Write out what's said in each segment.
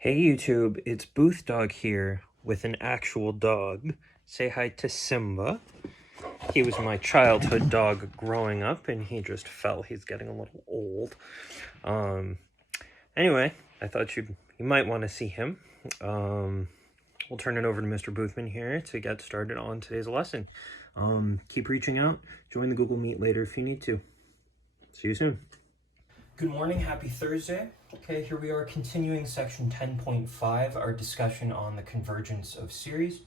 Hey YouTube, it's Booth Dog here with an actual dog. Say hi to Simba. He was my childhood dog growing up and he just fell. He's getting a little old. Anyway, I thought you might want to see him. We'll turn it over to Mr. Boothman here to get started on today's lesson. Keep reaching out. Join the Google Meet later if you need to. See you soon. Good morning, happy Thursday. Okay, here we are continuing section 10.5, our discussion on the convergence of series.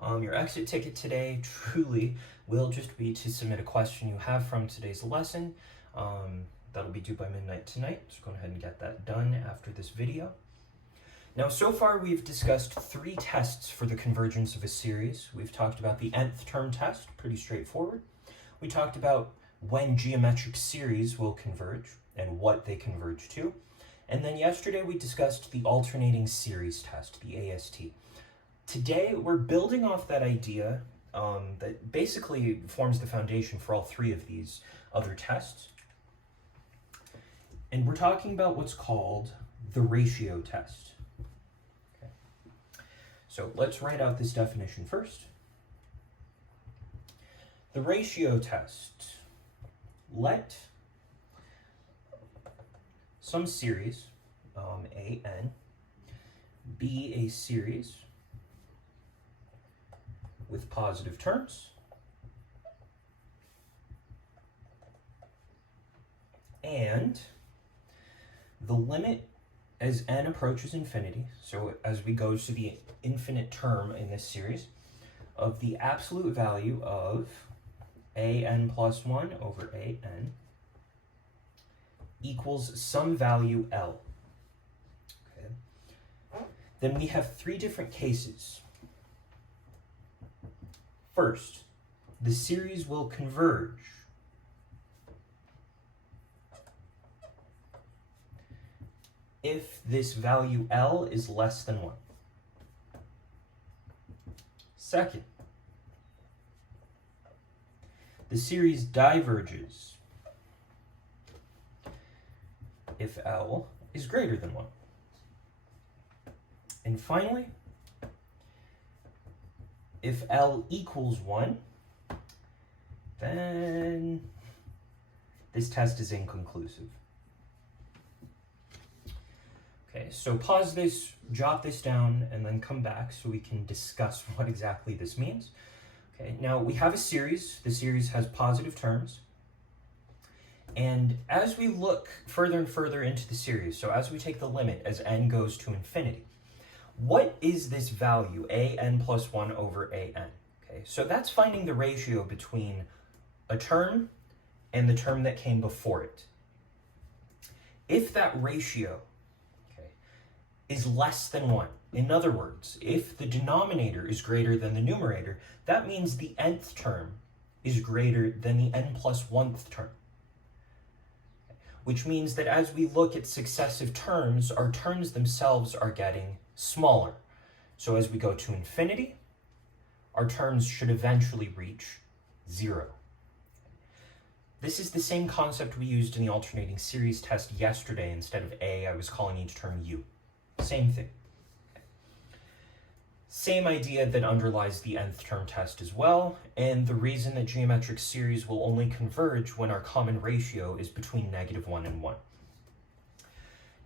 Your exit ticket today truly will just be to submit a question you have from today's lesson. That'll be due by midnight tonight, so go ahead and get that done after this video. Now, so far we've discussed 3 tests for the convergence of a series. We've talked about the nth term test, pretty straightforward. We talked about when geometric series will converge and what they converge to. And then yesterday we discussed the alternating series test, the AST. Today we're building off that idea that basically forms the foundation for all 3 of these other tests. And we're talking about what's called the ratio test. Okay. So let's write out this definition first. The ratio test. Let some series, an, be a series with positive terms and the limit as n approaches infinity, so as we go to the infinite term in this series, of the absolute value of an plus 1 over an equals some value L. Okay. Then we have 3 different cases. First, the series will converge if this value L is less than 1. Second, the series diverges if L is greater than 1. And finally, if L equals 1, then this test is inconclusive. Okay, so pause this, jot this down, and then come back so we can discuss what exactly this means. Okay, now we have a series. The series has positive terms. And as we look further and further into the series, so as we take the limit as n goes to infinity, what is this value, an plus 1 over an? Okay, so that's finding the ratio between a term and the term that came before it. If that ratio, okay, is less than 1, in other words, if the denominator is greater than the numerator, that means the nth term is greater than the n plus 1th term. Which means that as we look at successive terms, our terms themselves are getting smaller. So as we go to infinity, our terms should eventually reach 0. This is the same concept we used in the alternating series test yesterday. Instead of A, I was calling each term U. Same thing. Same idea that underlies the nth term test as well, and the reason that geometric series will only converge when our common ratio is between -1 and 1.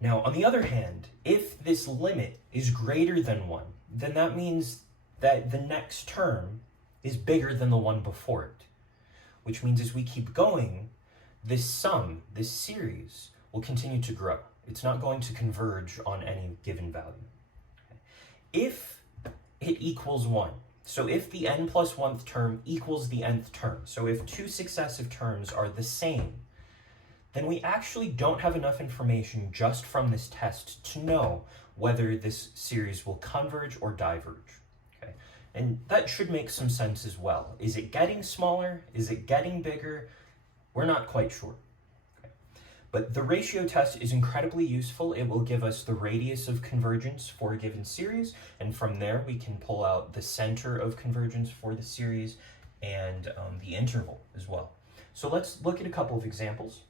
Now, on the other hand, if this limit is greater than 1, then that means that the next term is bigger than the one before it, which means as we keep going, this sum, this series, will continue to grow. It's not going to converge on any given value. Okay. If it equals 1. So if the n plus 1th term equals the nth term, so if 2 successive terms are the same, then we actually don't have enough information just from this test to know whether this series will converge or diverge. Okay? And that should make some sense as well. Is it getting smaller? Is it getting bigger? We're not quite sure. But the ratio test is incredibly useful. It will give us the radius of convergence for a given series, and from there we can pull out the center of convergence for the series and the interval as well. So let's look at a couple of examples.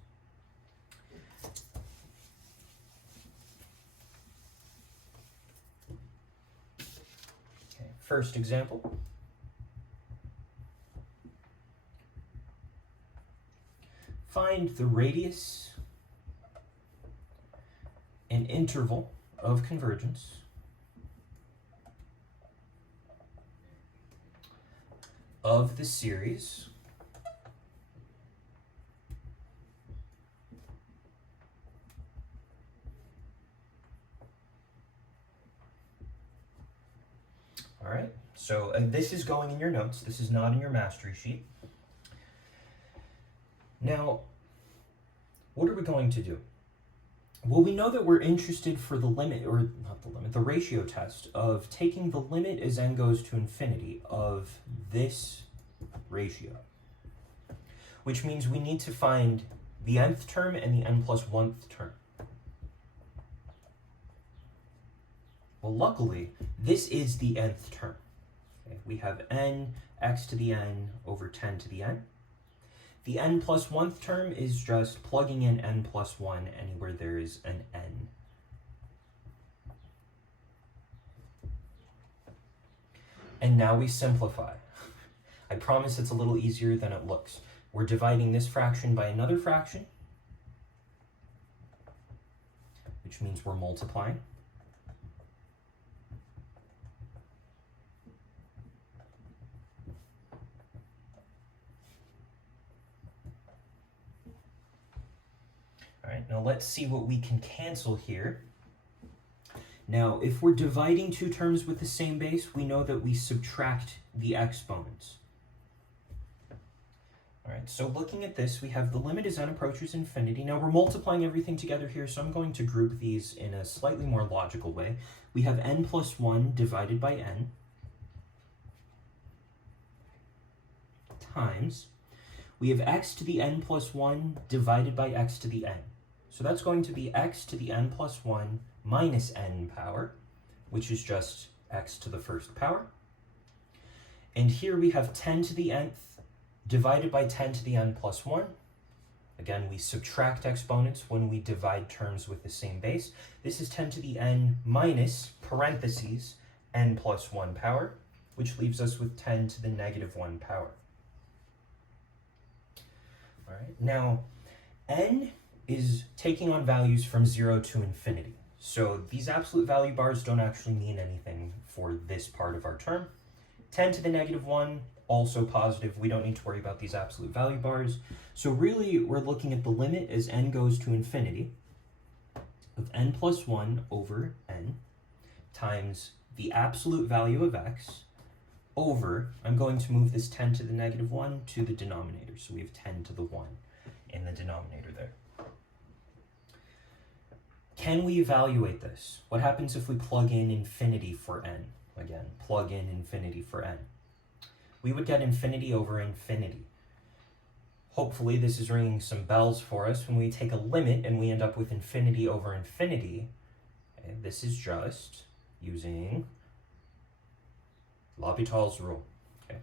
First example. Find the radius and interval of convergence of the series All right, so this is going in your notes. This is not in your mastery sheet. Now, what are we going to do? Well, we know that we're interested for the limit, or not the limit, the ratio test of taking the limit as n goes to infinity of this ratio, which means we need to find the nth term and the n plus 1th term. Well, luckily, this is the nth term. Okay, we have n x to the n over 10 to the n. The n plus 1th term is just plugging in n plus 1 anywhere there is an n. And now we simplify. I promise it's a little easier than it looks. We're dividing this fraction by another fraction, which means we're multiplying. All right, now let's see what we can cancel here. Now, if we're dividing two terms with the same base, we know that we subtract the exponents. All right, so looking at this, we have the limit as n approaches infinity. Now, we're multiplying everything together here, so I'm going to group these in a slightly more logical way. We have n plus 1 divided by n times, we have x to the n plus 1 divided by x to the n. So that's going to be x to the n plus 1 minus n power, which is just x to the first power. And here we have 10 to the nth divided by 10 to the n plus 1. Again, we subtract exponents when we divide terms with the same base. This is 10 to the n minus, parentheses, n plus 1 power, which leaves us with 10 to the negative 1 power. All right, now n is taking on values from 0 to infinity. So these absolute value bars don't actually mean anything for this part of our term. 10 to the negative 1, also positive. We don't need to worry about these absolute value bars. So really, we're looking at the limit as n goes to infinity of n plus 1 over n times the absolute value of x over, I'm going to move this 10 to the negative 1 to the denominator. So we have 10 to the 1 in the denominator there. Can we evaluate this? What happens if we plug in infinity for n? Again, plug in infinity for n. We would get infinity over infinity. Hopefully this is ringing some bells for us. When we take a limit and we end up with infinity over infinity, okay, this is just using L'Hopital's rule. Okay.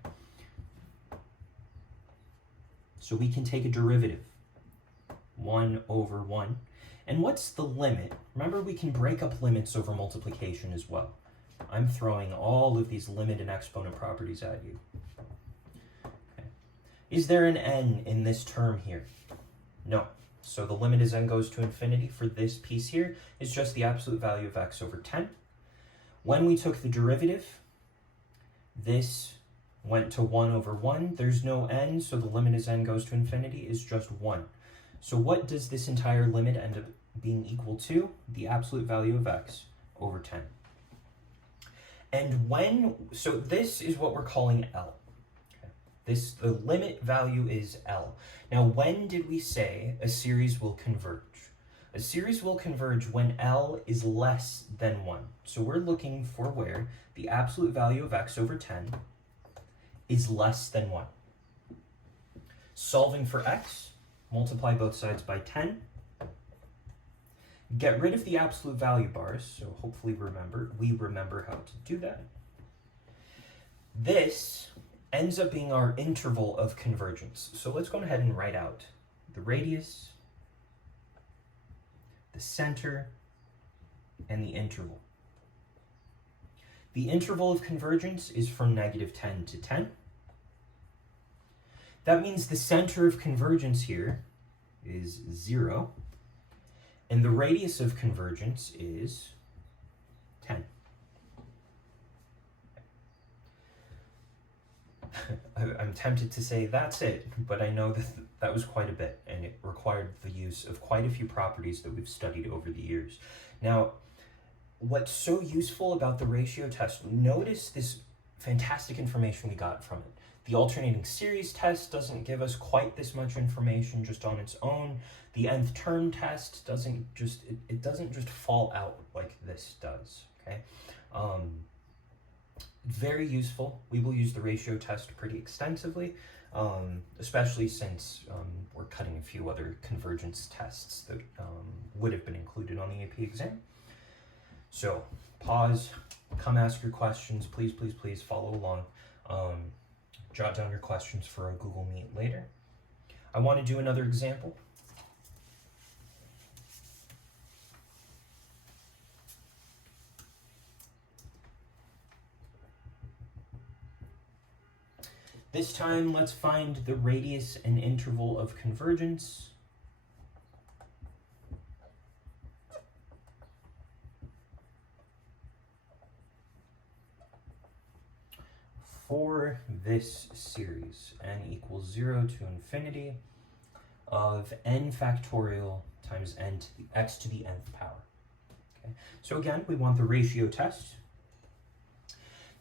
So we can take a derivative, 1 over 1. And what's the limit? Remember, we can break up limits over multiplication as well. I'm throwing all of these limit and exponent properties at you. Okay. Is there an n in this term here? No. So the limit as n goes to infinity for this piece here is just the absolute value of x over 10. When we took the derivative, this went to 1 over 1. There's no n, so the limit as n goes to infinity is just 1. So what does this entire limit end up being equal to? The absolute value of x over 10. And so this is what we're calling L. Okay. The limit value is L. Now, when did we say a series will converge? A series will converge when L is less than 1. So we're looking for where the absolute value of x over 10 is less than 1. Solving for x, multiply both sides by 10. Get rid of the absolute value bars, so hopefully we remember how to do that. This ends up being our interval of convergence. So let's go ahead and write out the radius, the center, and the interval. The interval of convergence is from -10 to 10. That means the center of convergence here is 0, and the radius of convergence is 10. I'm tempted to say that's it, but I know that was quite a bit, and it required the use of quite a few properties that we've studied over the years. Now, what's so useful about the ratio test, notice this fantastic information we got from it. The alternating series test doesn't give us quite this much information just on its own. The nth term test doesn't just fall out like this does, okay? Very useful. We will use the ratio test pretty extensively, especially since we're cutting a few other convergence tests that would have been included on the AP exam. So pause, come ask your questions, please, please, please follow along. Jot down your questions for a Google Meet later. I want to do another example. This time, let's find the radius and interval of convergence. For this series, n equals 0 to infinity of n factorial times n to the x to the nth power. Okay. So again, we want the ratio test.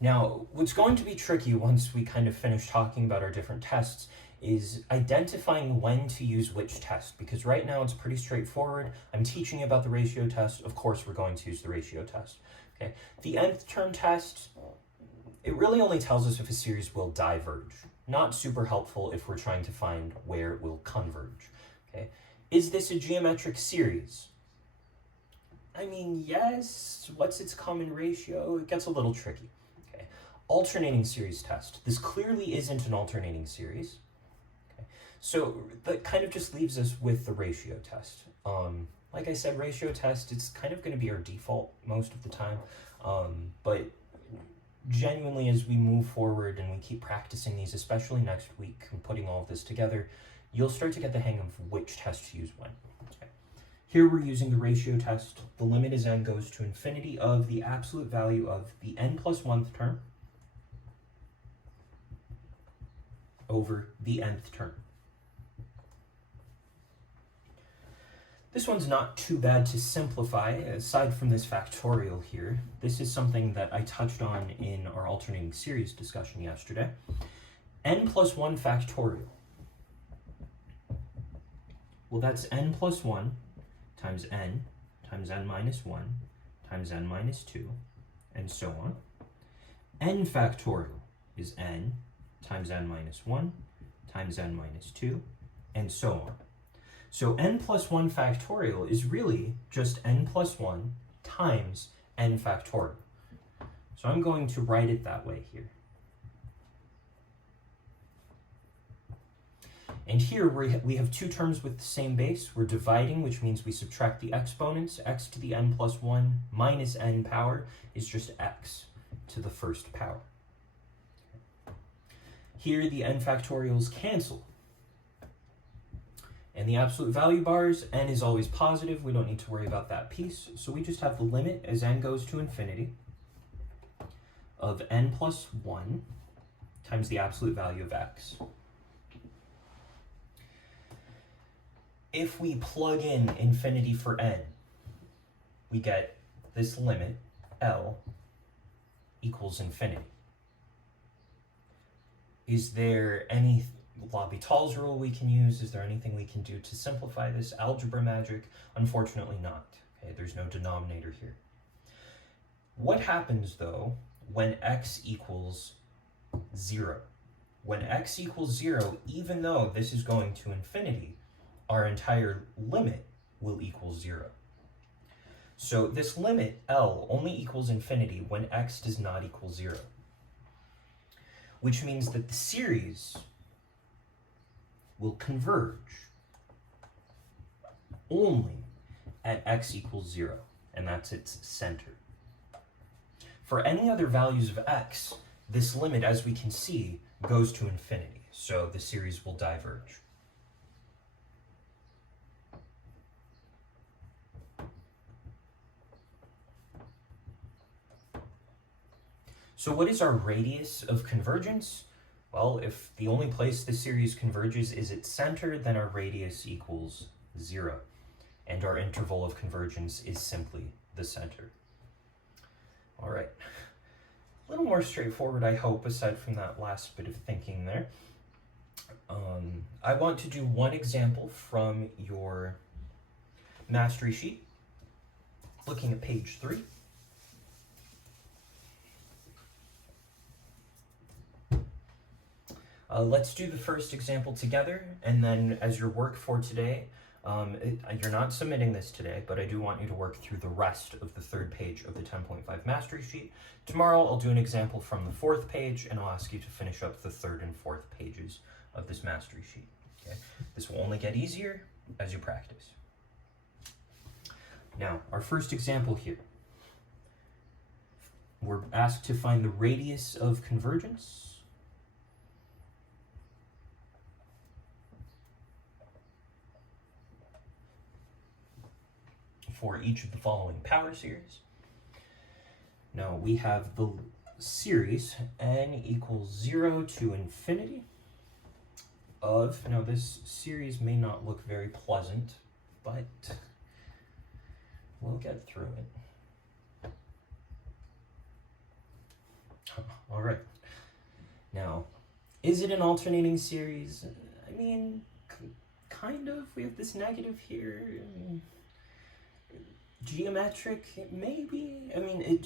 Now, what's going to be tricky once we kind of finish talking about our different tests is identifying when to use which test, because right now it's pretty straightforward. I'm teaching you about the ratio test. Of course, we're going to use the ratio test. Okay. The nth term test, it really only tells us if a series will diverge. Not super helpful if we're trying to find where it will converge. Okay. Is this a geometric series? I mean, yes. What's its common ratio? It gets a little tricky. Okay. Alternating series test. This clearly isn't an alternating series. Okay. So that kind of just leaves us with the ratio test. Like I said, ratio test, it's kind of going to be our default most of the time. But genuinely, as we move forward and we keep practicing these, especially next week and putting all of this together, you'll start to get the hang of which test to use when. Okay. Here we're using the ratio test. The limit as n goes to infinity of the absolute value of the n plus 1th term over the nth term. This one's not too bad to simplify, aside from this factorial here. This is something that I touched on in our alternating series discussion yesterday. N plus 1 factorial. Well, that's n plus 1 times n minus 1 times n minus 2, and so on. N factorial is n times n minus 1 times n minus 2, and so on. So n plus 1 factorial is really just n plus 1 times n factorial. So I'm going to write it that way here. And here we have two terms with the same base. We're dividing, which means we subtract the exponents. X to the n plus 1 minus n power is just x to the first power. Here the n factorials cancel. And the absolute value bars, n is always positive. We don't need to worry about that piece. So we just have the limit as n goes to infinity of n plus 1 times the absolute value of x. If we plug in infinity for n, we get this limit, L, equals infinity. Is there any L'Hopital's rule we can use? Is there anything we can do to simplify this? Algebra magic? Unfortunately not. Okay, there's no denominator here. What happens, though, when x equals 0? When x equals 0, even though this is going to infinity, our entire limit will equal 0. So this limit, L, only equals infinity when x does not equal 0. Which means that the series will converge only at x equals 0, and that's its center. For any other values of x, this limit, as we can see, goes to infinity. So the series will diverge. So what is our radius of convergence? Well, if the only place the series converges is its center, then our radius equals 0. And our interval of convergence is simply the center. All right. A little more straightforward, I hope, aside from that last bit of thinking there. I want to do one example from your mastery sheet, looking at page 3. Let's do the first example together, and then as your work for today, you're not submitting this today, but I do want you to work through the rest of the 3rd page of the 10.5 mastery sheet. Tomorrow I'll do an example from the 4th page, and I'll ask you to finish up the 3rd and 4th pages of this mastery sheet. Okay? This will only get easier as you practice. Now, our first example here. We're asked to find the radius of convergence for each of the following power series. Now we have the series n equals 0 to infinity of, now this series may not look very pleasant, but we'll get through it. All right. Now, is it an alternating series? I mean, kind of. We have this negative here. Geometric, maybe? I mean,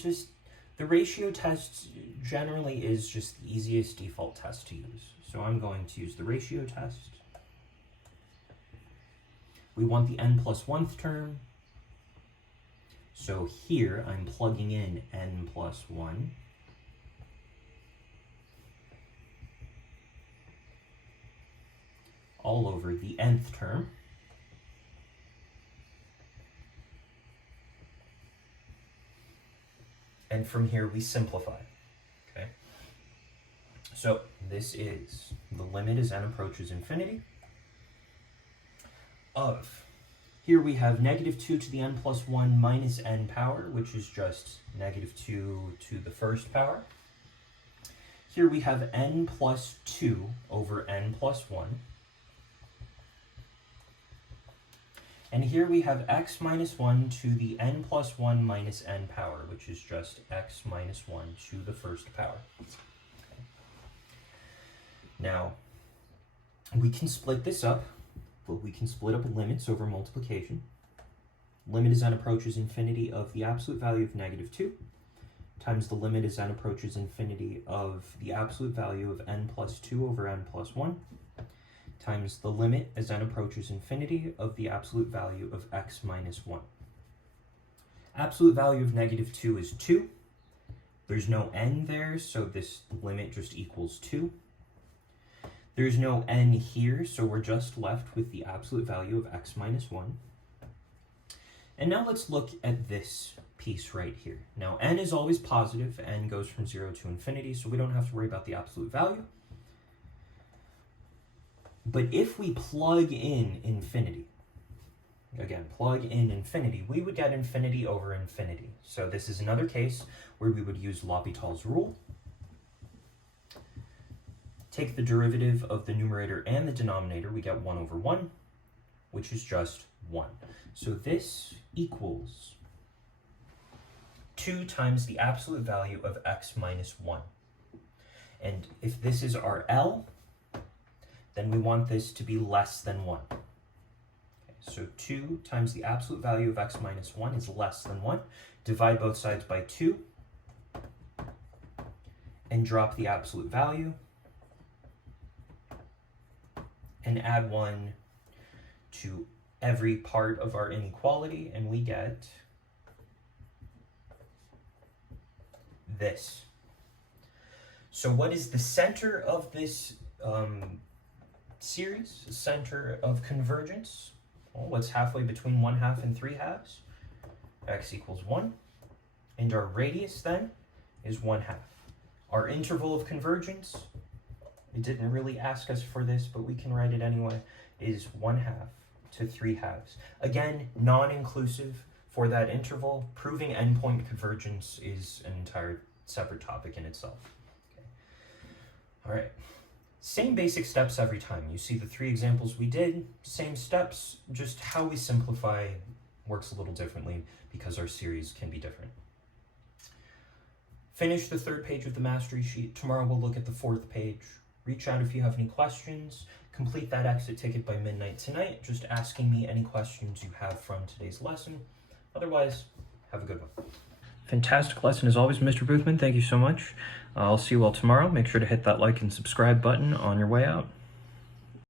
the ratio test generally is just the easiest default test to use. So I'm going to use the ratio test. We want the n plus 1th term. So here I'm plugging in n plus 1. All over the nth term. And from here we simplify, okay? So this is the limit as n approaches infinity of, here we have -2 to the n plus 1 minus n power, which is just -2 to the 1st power. Here we have n plus 2 over n plus 1. And here we have x minus 1 to the n plus 1 minus n power, which is just x minus 1 to the 1st power. Okay. Now, we can split this up, but we can split up limits over multiplication. Limit as n approaches infinity of the absolute value of -2 times the limit as n approaches infinity of the absolute value of n plus 2 over n plus 1 times the limit as n approaches infinity of the absolute value of x minus 1. Absolute value of -2 is 2. There's no n there, so this limit just equals 2. There's no n here, so we're just left with the absolute value of x minus 1. And now let's look at this piece right here. Now n is always positive, n goes from 0 to infinity, so we don't have to worry about the absolute value. But if we plug in infinity, again, plug in infinity, we would get infinity over infinity. So this is another case where we would use L'Hopital's rule. Take the derivative of the numerator and the denominator, we get 1 over 1, which is just 1. So this equals 2 times the absolute value of x minus 1. And if this is our L, then we want this to be less than 1. Okay, so 2 times the absolute value of x minus 1 is less than 1. Divide both sides by 2 and drop the absolute value and add 1 to every part of our inequality, and we get this. So what is the center of this series, center of convergence? Well, what's halfway between 1/2 and 3/2? X equals 1. And our radius then is 1/2. Our interval of convergence, it didn't really ask us for this, but we can write it anyway, is 1/2 to 3/2. Again, non-inclusive for that interval. Proving endpoint convergence is an entire separate topic in itself. Okay. All right. Same basic steps every time. You see the 3 examples we did, same steps, just how we simplify works a little differently because our series can be different. Finish the 3rd page of the mastery sheet. Tomorrow we'll look at the 4th page. Reach out if you have any questions. Complete that exit ticket by midnight tonight, just asking me any questions you have from today's lesson. Otherwise, have a good one. Fantastic lesson as always, Mr. Boothman. Thank you so much. I'll see you all tomorrow. Make sure to hit that like and subscribe button on your way out.